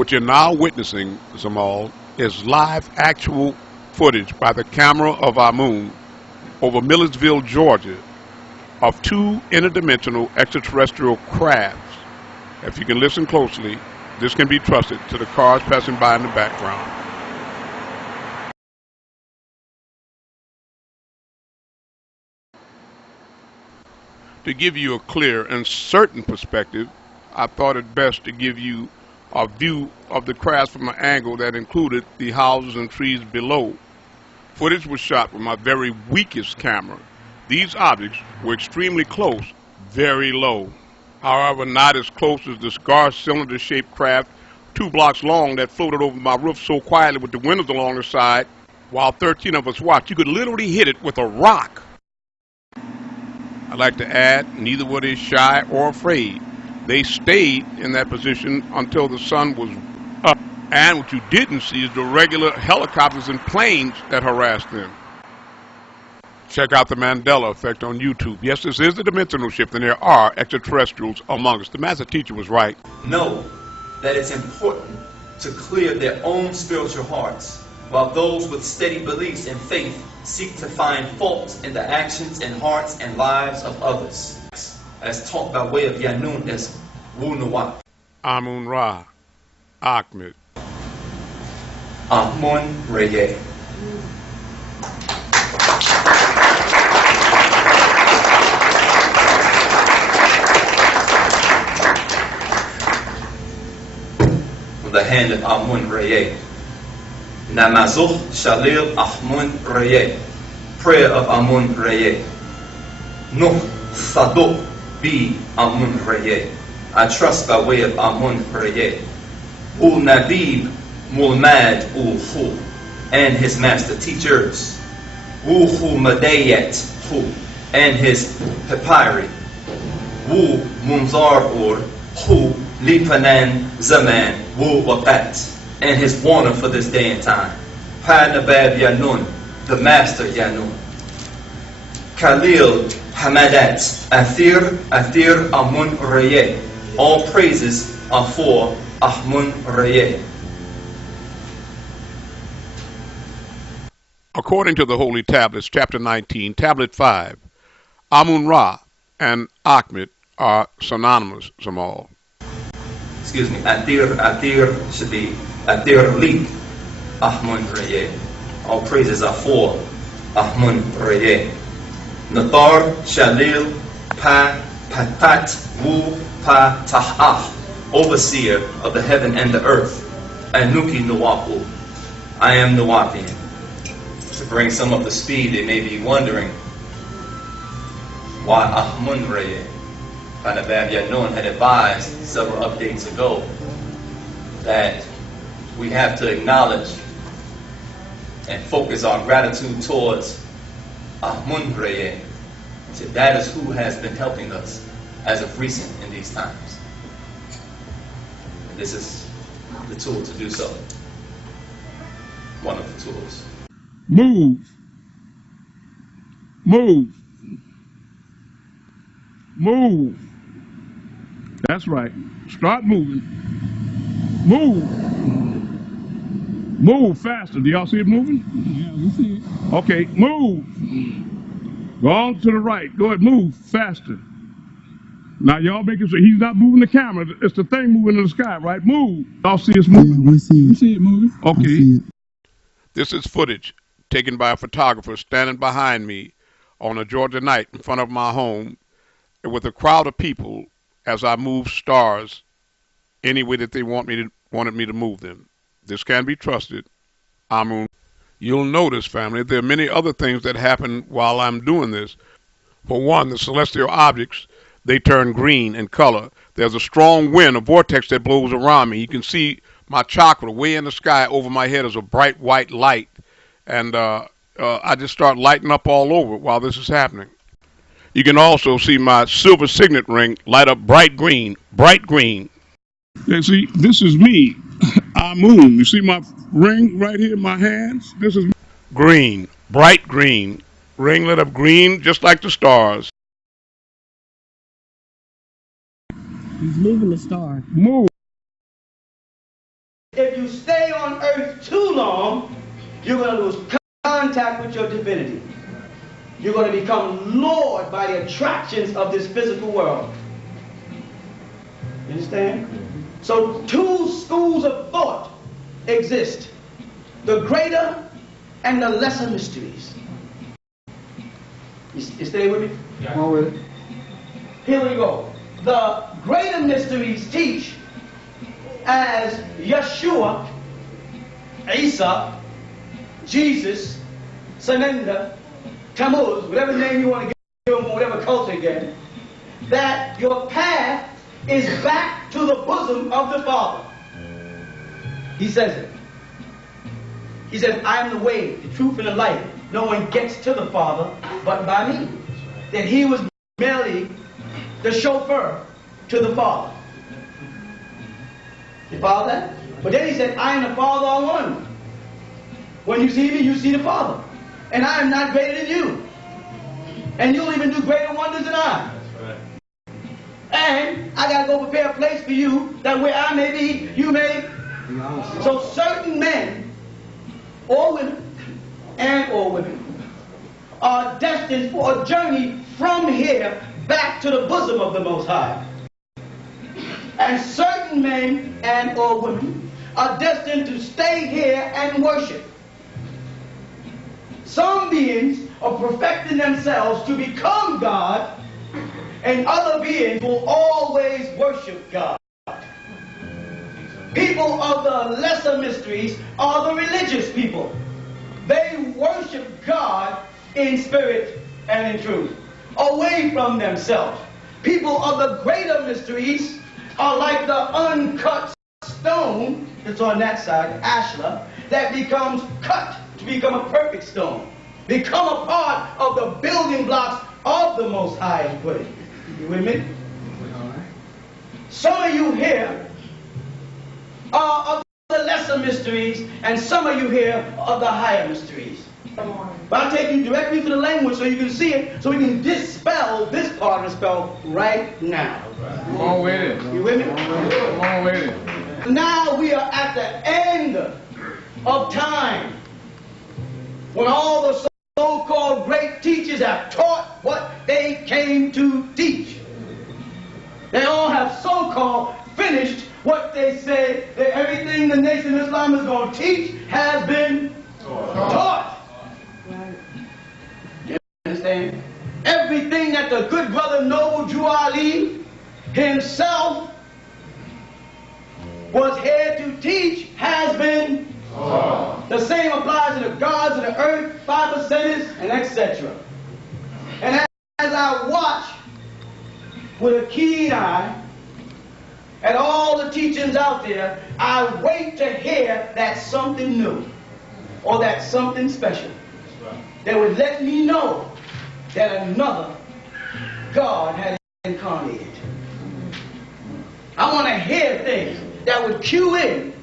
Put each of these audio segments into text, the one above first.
What you're now witnessing, Zamal, is live actual footage by the camera of Amun over Millersville, Georgia, of two interdimensional extraterrestrial crafts. If you can listen closely, this can be trusted to the cars passing by in the background. To give you a clear and certain perspective, I thought it best to give you a view of the crafts from an angle that included the houses and trees below. Footage was shot with my very weakest camera. These objects were extremely close, very low. However, not as close as the scar cylinder-shaped craft 2 blocks long that floated over my roof so quietly with the windows along the side while 13 of us watched. You could literally hit it with a rock. I'd like to add, neither were they shy or afraid. They stayed in that position until the sun was up. And what you didn't see is the regular helicopters and planes that harassed them. Check out the Mandela effect on YouTube. Yes, this is a dimensional shift, and there are extraterrestrials among us. The master teacher was right. Know that it's important to clear their own spiritual hearts, while those with steady beliefs and faith seek to find faults in the actions and hearts and lives of others, as taught by way of Yanun as Wu Nawak. Amun Ra, Ahmed. Amun Reye. With the hand of Amun Reye. Namazuch Shalil Amun Reye. Prayer of Amun Reye. Nuh Saduk Bi Amun Reye. I trust by way of Amun Reye. Ul Nabib Mulmad Ul Hu and his master teachers. Wu Hu Madayat Hu and his papyri. Wu Munzar Ur Hu Lipanan Zaman Wu Waqat and his warner for this day and time. Panabab Yanun, the master Yanun. Khalil Hamadat Athir Amun Reye. All praises are for Amun Reye. According to the Holy Tablets, chapter 19, tablet 5, Amun Ra and Ahmed are synonymous, Zamal. Excuse me, Athir should be Athir Li, Amun Reye. All praises are for Amun Reye. Nathar Shalil Pa Patat Wu Pa Tahah, overseer of the heaven and the earth. Anuki Nawapu, I am Nawapian. To bring some up to speed, they may be wondering why Amun Reye. Panabab Yanun had advised several updates ago that we have to acknowledge and focus our gratitude towards Amun Reye. So that is who has been helping us as of recent in these times. And this is the tool to do so. One of the tools. Move. Move. Move. That's right. Start moving. Move. Move faster. Do y'all see it moving? Yeah, we see it. Okay, move. Go on to the right. Go ahead, move faster. Now y'all making sure he's not moving the camera. It's the thing moving in the sky, right? Move. Y'all see us moving? Yeah, we see it. We see it moving. Okay. See it. This is footage taken by a photographer standing behind me on a Georgia night in front of my home with a crowd of people as I move stars any way that they wanted me to move them. This can be trusted. Amun. You'll notice, family, there are many other things that happen while I'm doing this. For one, the celestial objects, they turn green in color. There's a strong wind, a vortex that blows around me. You can see my chakra way in the sky over my head is a bright white light. And I just start lighting up all over while this is happening. You can also see my silver signet ring light up bright green, bright green. You see, this is me, Amun. You see my ring right here in my hands? This is green, bright green. Ring lit up green just like the stars. He's moving the star. Move. if you stay on earth too long, you're going to lose contact with your divinity. You're going to become lured by the attractions of this physical world. You understand? So two schools of thought exist. The greater and the lesser mysteries. You stay with me? Come on with it. Here we go. The greater mysteries teach as Yeshua, Isa, Jesus, Sananda, Tammuz, whatever name you want to give them, whatever culture again, that your path is back to the bosom of the Father. He says it. He says, I am the way, the truth, and the life. No one gets to the Father but by me. That he was merely the chauffeur to the Father. You follow that? But then he said, I and the Father are one. When you see me, you see the Father. And I am not greater than you. And you'll even do greater wonders than I. And I got to go prepare a place for you, that where I may be, you may. So certain men, or women, or women, are destined for a journey from here back to the bosom of the Most High. And certain men and or women are destined to stay here and worship. Some beings are perfecting themselves to become God, and other beings will always worship God. People of the lesser mysteries are the religious people. They worship God in spirit and in truth, away from themselves. People of the greater mysteries are like the uncut stone that's on that side, ashlar, that becomes cut to become a perfect stone. Become a part of the building blocks of the Most High, as put it. You with me? Some of you here are of the lesser mysteries, and some of you here are of the higher mysteries. But I'll take you directly to the language so you can see it, so we can dispel this part of the spell right now. Come on with it. You with me? Come on with it. Now we are at the end of time, when all the so-called great teachers have taught what they came to teach. They all have so-called finished what they say, that everything the Nation of Islam is going to teach has been taught. You understand? Everything that the good brother Noble Drew Ali himself was here to teach has been taught. The same applies to the gods of the earth, 5%ers, and etc. And as I watch with a keen eye at all the teachings out there, I wait to hear that something new or that something special that would let me know that another God had incarnated. I want to hear things that would cue in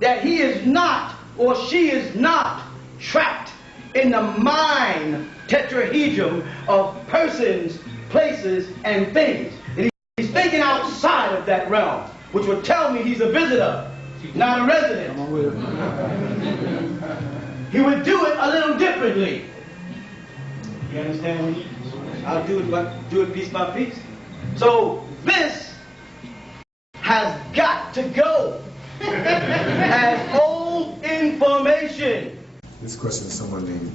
that he is not or she is not trapped in the mind tetrahedron of persons, places, and things. He's thinking outside of that realm, which would tell me he's a visitor, not a resident. He would do it a little differently. You understand me? I'll do it piece by piece. So this has got to go as old information. This question is someone named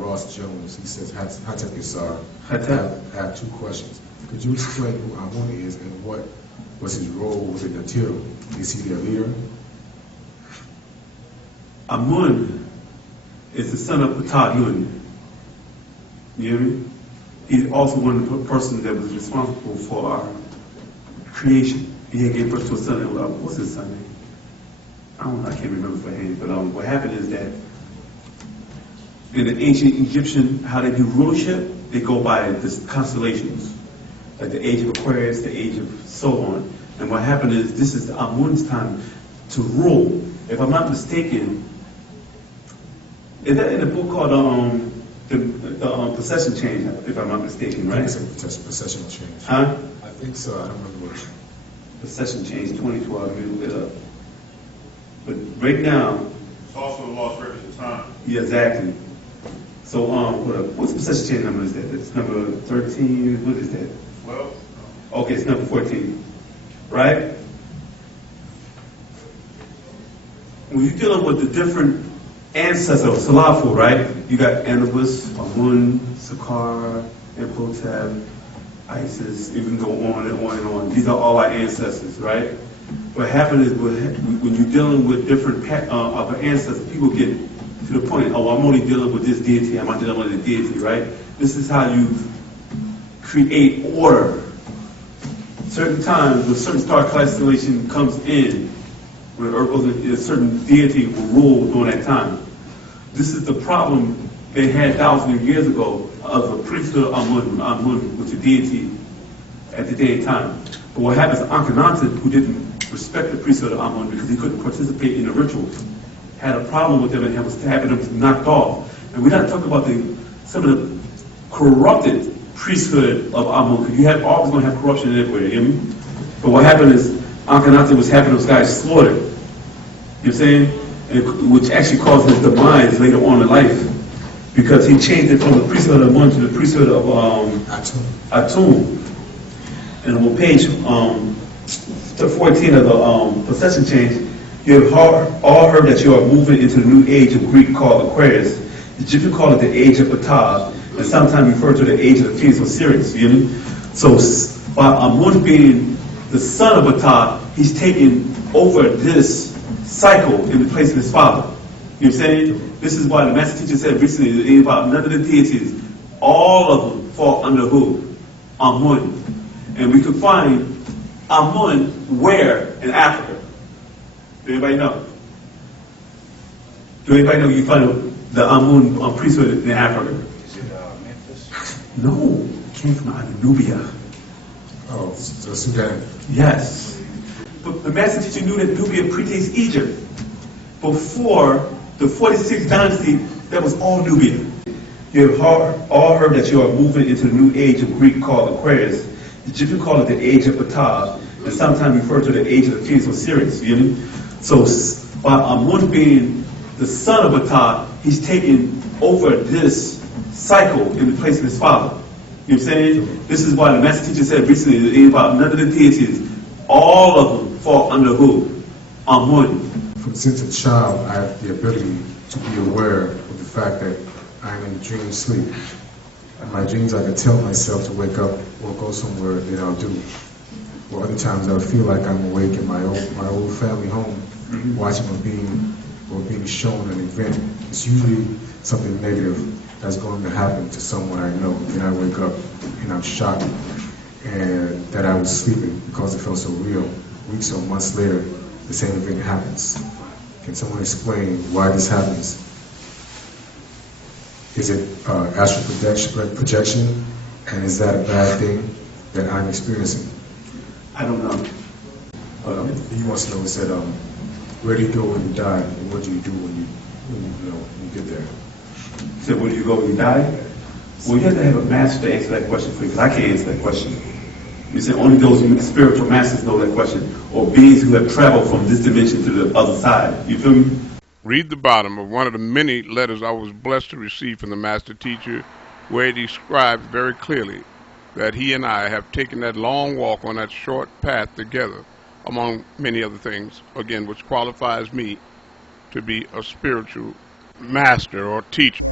Ross Jones. He says, Hatep Yasar, I have two questions. Could you explain who Amun is and what was his role within the Tiru? Is he their leader? Amun is the son of Patayun. You hear me? He's also one of the persons that was responsible for our creation. He gave birth to a son. What's his son name? I can't remember for him. But what happened is that in the ancient Egyptian, how they do rulership, they go by the constellations, like the age of Aquarius, the age of so on. And what happened is this is Amun's time to rule. If I'm not mistaken, is that in the book called the Possession Change, if I'm not mistaken, right? I think it's a possession change. Huh? I think so. I don't remember which. Possession Change 2012. Let me look it up. But right now, It's also the lost records of time. yeah, exactly. So, what's the possession chain number is that? It's number 13, what is that? 12. Okay, it's number 14, right? When you're dealing with the different ancestors of Salafu, right? You got Anubis, Amun, Sakar, Imhotep, Isis, you can go on and on and on. These are all our ancestors, right? What happens is when you're dealing with different of our ancestors, people get to the point, oh, I'm only dealing with this deity, I'm not dealing with a deity, right? This is how you create order. Certain times, when certain star constellation comes in, when Earth goes in, a certain deity will rule during that time. This is the problem they had thousands of years ago of the priesthood of Amun, which is a deity at the day and time. But what happens, Akhenaten, who didn't respect the priesthood of Amun because he couldn't participate in the rituals, had a problem with them and was having them knocked off. And we're not talking about some of the corrupted priesthood of Amun, because you have always going to have corruption everywhere, you hear me? But what happened is Akhenaten was having those guys slaughtered. You know what I'm saying? Which actually caused his demise later on in life, because he changed it from the priesthood of Amun to the priesthood of Atum. And on page 14 of the possession change, you have all heard that you are moving into the new age of Greek called Aquarius. The Egyptian call it the age of Ptah, and sometimes refer to the age of the Phoenix or Sirius. You know? So by Amun being the son of Ptah, he's taking over this cycle in the place of his father. You know what I'm saying? This is why the master teacher said recently about none of the deities, all of them fall under who? Amun. And we could find Amun where in Africa? Do anybody know? Do anybody know you find the Amun priesthood in Africa? Is it Memphis? No, it came from Nubia. Oh, so Sudan. Yes. But the master teacher knew that Nubia predates Egypt. Before the 46th dynasty, that was all Nubia. You have all heard that you are moving into the new age of Greek called Aquarius. The Egyptian call it the age of Ptah, and sometimes refer to the age of the Phoenix or Sirius. You know? So by Amun being the son of Ptah, he's taking over this cycle in the place of his father. You know what I'm saying? This is why the master teacher said recently about none of the deities, all of them fall under who? Amun. Since a child, I have the ability to be aware of the fact that I'm in dream sleep. In my dreams, I can tell myself to wake up or go somewhere, then I'll do. Or other times, I'll feel like I'm awake in my old family home, watching being shown an event. It's usually something negative that's going to happen to someone I know. Then I wake up and I'm shocked and that I was sleeping because it felt so real. Weeks or months later, the same event happens. Can someone explain why this happens? Is it astral projection, and is that a bad thing that I'm experiencing? I don't know. He wants to know, he said, where do you go when you die, and what do you do when you get there? He said, where do you go when you die? Well, you have to have a master to answer that question for you, because I can't answer that question. You said only those spiritual masters know that question, or beings who have traveled from this dimension to the other side. You feel me? Read the bottom of one of the many letters I was blessed to receive from the Master Teacher, where he describes very clearly that he and I have taken that long walk on that short path together, among many other things, again, which qualifies me to be a spiritual master or teacher.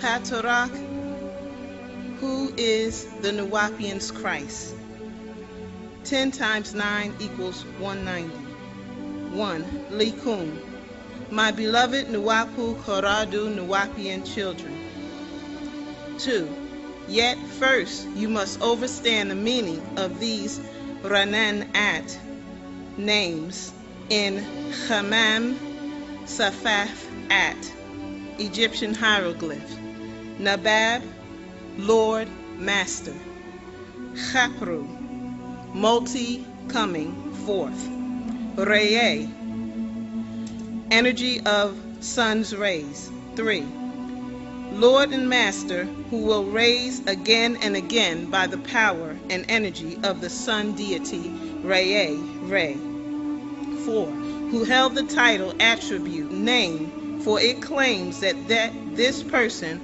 Patarak, who is the Nuwapians' Christ? 10 times 9 equals 190. 1. Likum, my beloved Nuwapu Koradu Nuwapian children. 2. Yet first you must understand the meaning of these Ranan At names in Hamam Safath At, Egyptian hieroglyph. Nabab, Lord, Master. Chapru, multi, coming, forth. Reye, energy of sun's rays. 3. Lord and Master, who will raise again and again by the power and energy of the sun deity Reye, Re. 4. Who held the title, attribute, name, for it claims that this person